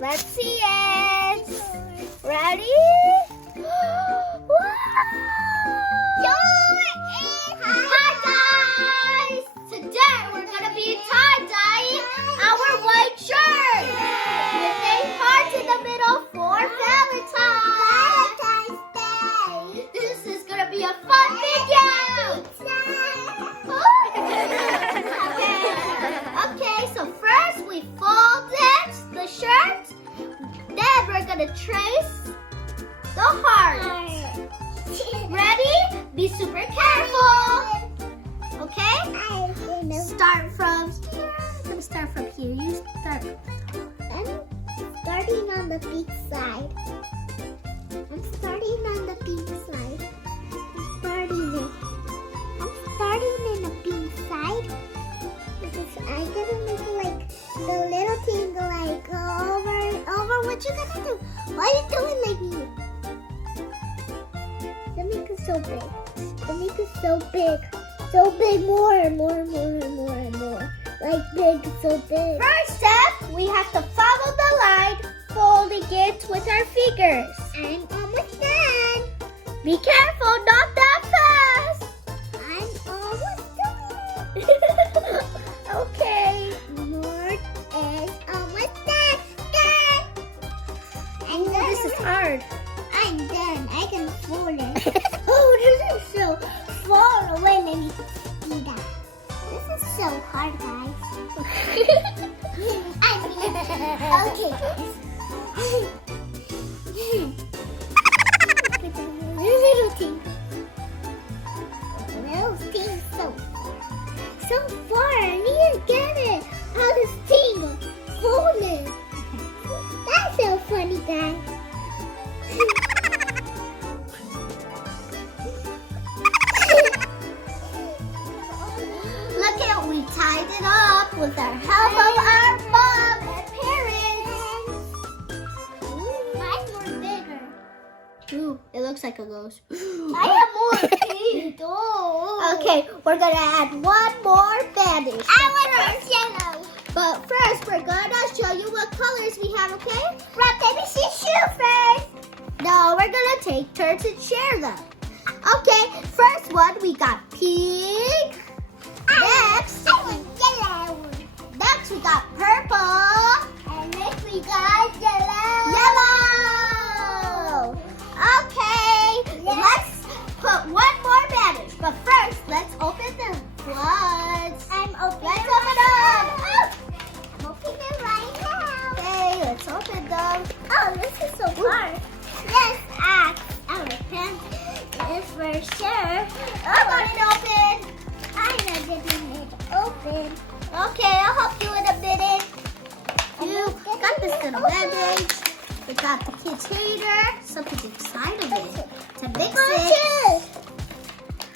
Let's see it. Ready? Wow! Hi guys! Today we're gonna be tie-dyeing our white shirt with a heart in the middle for Valentine's Day. This is gonna be a fun video. Okay, so first we folded the shirt. Then we're gonna trace the heart. Ready? Be super careful. Okay? Start from here. I'm gonna start from here. You start. I'm starting on the pink side. I'm starting on the pink side. I'm starting in the pink side. Because I'm gonna make like the little thing like over. What you gonna do? Why are you doing like me? Don't make it so big. Don't make it so big. So big, more. Like big, so big. First step, we have to follow the line, folding it with our fingers. I'm almost done. Be careful, not that fast. I'm almost done. Okay. More is almost done. And Oh, this is hard. I'm done. I can fold it. Oh, this is so far away. Let me see that. This is so hard, guys. I mean, okay, guys. Little thing. Little thing so far. I need to get it. How this thing folded. That's so funny, guys. Look at we tied it up with our help of our mom and parents. Mine's more bigger. Ooh, it looks like a ghost. I have more pink. Oh. Okay, we're gonna add one more bandage. I want yellow. But first, we're gonna show you what colors we have, okay? Rob, let me see shoe first. No, we're gonna take turns and share them. Okay, first one, we got pink. Next, I want yellow. next we got purple. And next we got yellow. Yellow. Okay, let's put one more bandage. But first, let's open the floods. I'm opening. Let's open them. I'm opening it right now. Okay, let's open them. Oh, this is so far. Let's ask our parents if for sure. I got it open. I'm not getting it open. Okay, I'll help you in a minute. You got this little bandage. We got the kids' hater. Something inside of it to mix it.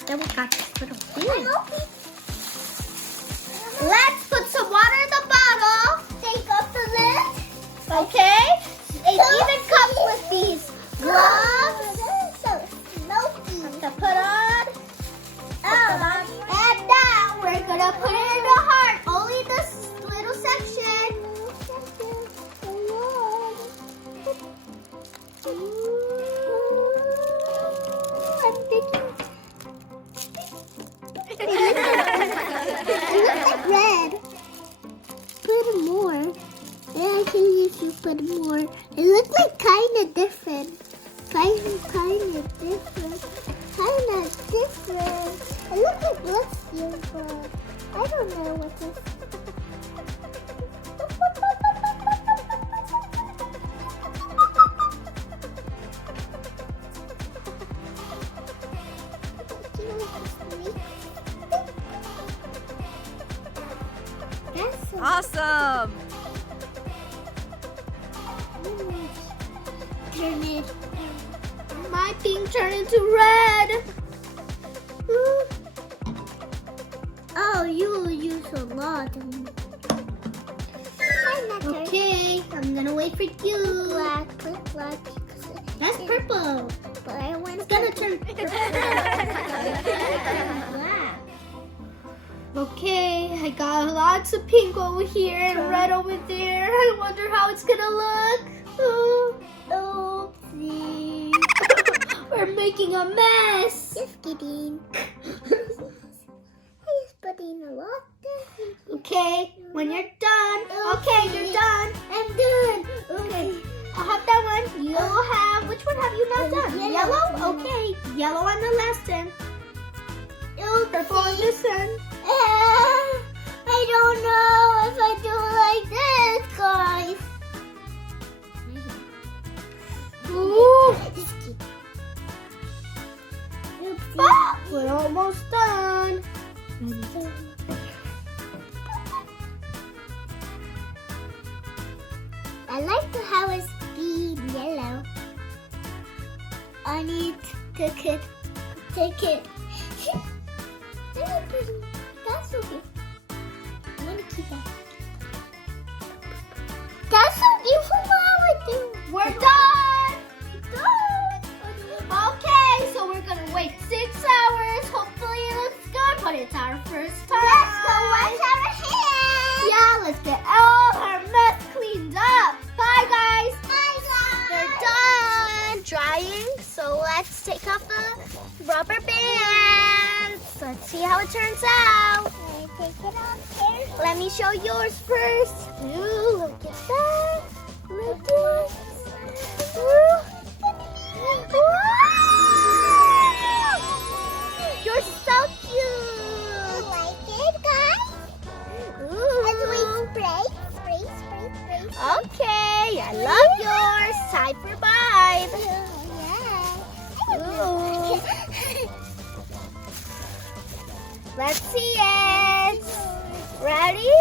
Then we got this little thing. Let's put some water in the bottle. Take off the lid. Okay? It even comes with these gloves. So smoky. To put on. And now we're gonna put it in the heart. Only this little section. I'm thinking. It looks like red. Put more. Yeah, I can use you put more. It looks like kind of different. Kind of different. It looks like bloodstream, but I don't know what this. That's so Awesome! turn it. My pink turned into red. Ooh. Oh, you will use a lot. Okay, I'm gonna wait for you. Black. That's purple. But I want It's gonna turn purple. Black. Okay, I got lots of pink over here and red over there. I wonder how it's gonna look. Oopsie. We're making a mess. Just kidding. I just put in a lot. Okay, when you're done. Okay, you're done. I'm done. Okay. I'll have that one. You have, which one have you not done? Yellow. Okay, yellow on the left end. Purple on this end. I don't know if I do it like this, guys. Ooh. Just kidding. Oopsie. Ah, we're almost done. I like to have it be yellow. I need to take it. That's so cute. I'm gonna keep that. That's so beautiful. We're done. Okay, so we're gonna wait 6 hours. Hopefully it looks good, but it's our first time. Let's go wash our hands. Yeah, let's get all our mess cleaned up. Bye, guys. Bye, guys. They're done drying, so let's take off the rubber bands. Let's see how it turns out. Take it off here. Let me show yours first. Ooh, look at that. Look at it. Ooh. Wow! You're so cute. Like it, guys? Ooh. As we spray. Okay, I love yours. Time for Vibe. Yeah. Ooh. Let's see it. Ready?